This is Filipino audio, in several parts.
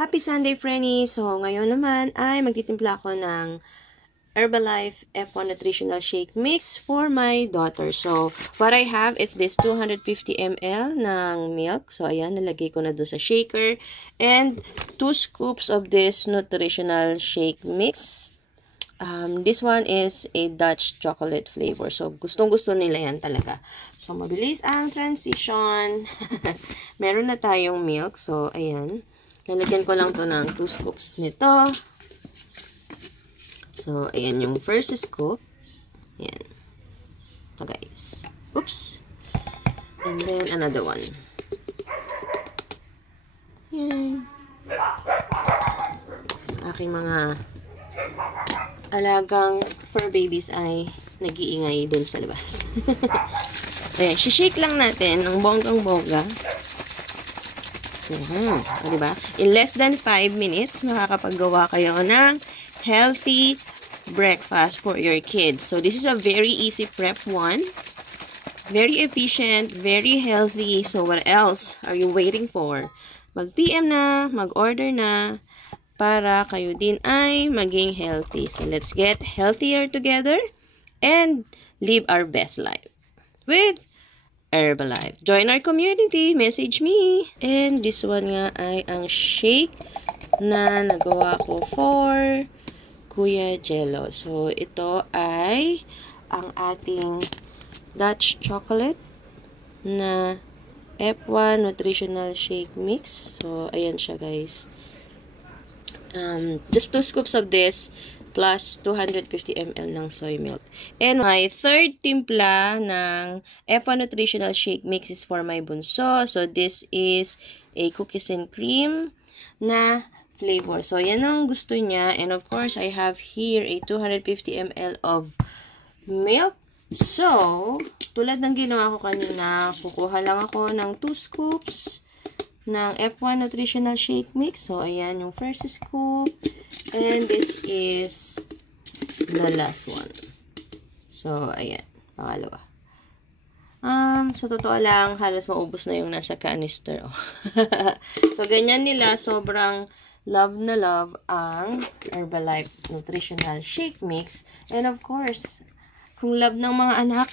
Happy Sunday, friendies! So, ngayon naman ay magtitimpla ako ng Herbalife F1 Nutritional Shake Mix for my daughter. So, what I have is this 250 ml ng milk. So, ayan, nalagay ko na doon sa shaker. And 2 scoops of this nutritional shake mix. This one is a Dutch chocolate flavor. So, gustong-gusto nila yan talaga. So, mabilis ang transition. Meron na tayong milk. So, ayan. Lalagyan ko lang to ng 2 scoops nito. So, ayan yung first scoop. Ayan. So, guys. Oops. And then, another one. Ayan. Aking mga alagang fur babies ay nag-iingay dun sa labas. Ayan, shake lang natin ng bonggang-bongga. Ayan, o diba? In less than 5 minutes, makakapaggawa kayo ng healthy breakfast for your kids. So, this is a very easy prep one. Very efficient, very healthy. So, what else are you waiting for? Mag-PM na, mag-order na, para kayo din ay maging healthy. So, let's get healthier together and live our best life with Herbalife. Join our community. Message me. And this one nga ay ang shake na nagawa ko for Kuya Jello. So, ito ay ang ating Dutch chocolate na F1 Nutritional Shake Mix. So, ayan siya, guys. Just 2 scoops of this plus 250 ml ng soy milk. And my third timpla ng F1 Nutritional Shake Mix is for my bunso. So, this is a cookies and cream na flavor. So, yan ang gusto niya. And of course, I have here a 250 ml of milk. So, tulad ng ginawa ko kanina, kukuha lang ako ng 2 scoops ng F1 Nutritional Shake Mix. So, ayan yung first scoop. And this is the last one. So, ayan. Pangalawa. So, totoo lang, halos maubos na yung nasa canister. Oh. So, ganyan nila. Sobrang love na love ang Herbalife Nutritional Shake Mix. And of course, kung love ng mga anak,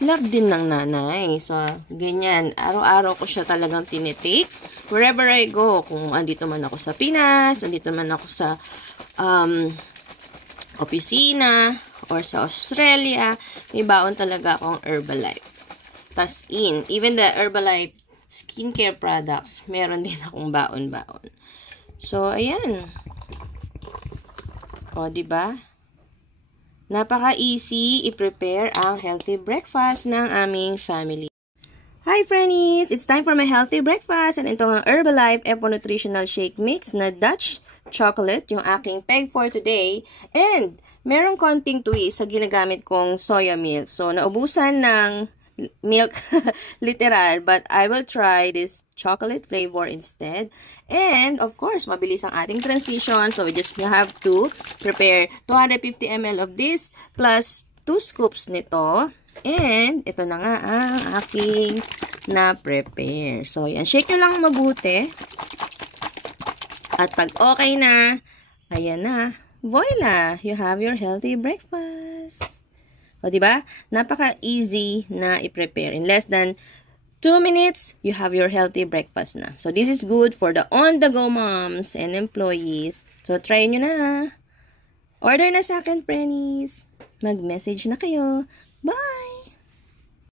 love din ng nanay. So, ganyan. Araw-araw ko siya talagang tinitake. Wherever I go, kung andito man ako sa Pinas, andito man ako sa opisina, or sa Australia, may baon talaga akong Herbalife. Tas even the Herbalife skincare products, meron din akong baon-baon. So, ayan. O, diba? Napaka-easy i-prepare ang healthy breakfast ng aming family. Hi, friendies! It's time for my healthy breakfast. And ito ang Herbalife F1 Nutritional Shake Mix na Dutch chocolate, yung aking peg for today. And merong konting twist sa ginagamit kong soya milk. So, naubusan ng milk, literal, but I will try this chocolate flavor instead. And, of course, mabilis ang ating transition. So, we just have to prepare 250 ml of this plus 2 scoops nito. And, ito na nga ang aking na-prepare. So, yan. Shake nyo lang mabuti. At pag okay na, ayan na. Voila! You have your healthy breakfast. O, diba? Napaka-easy na i-prepare. In less than 2 minutes, you have your healthy breakfast na. So, this is good for the on-the-go moms and employees. So, try nyo na. Order na sa akin, friendies. Mag-message na kayo. Bye!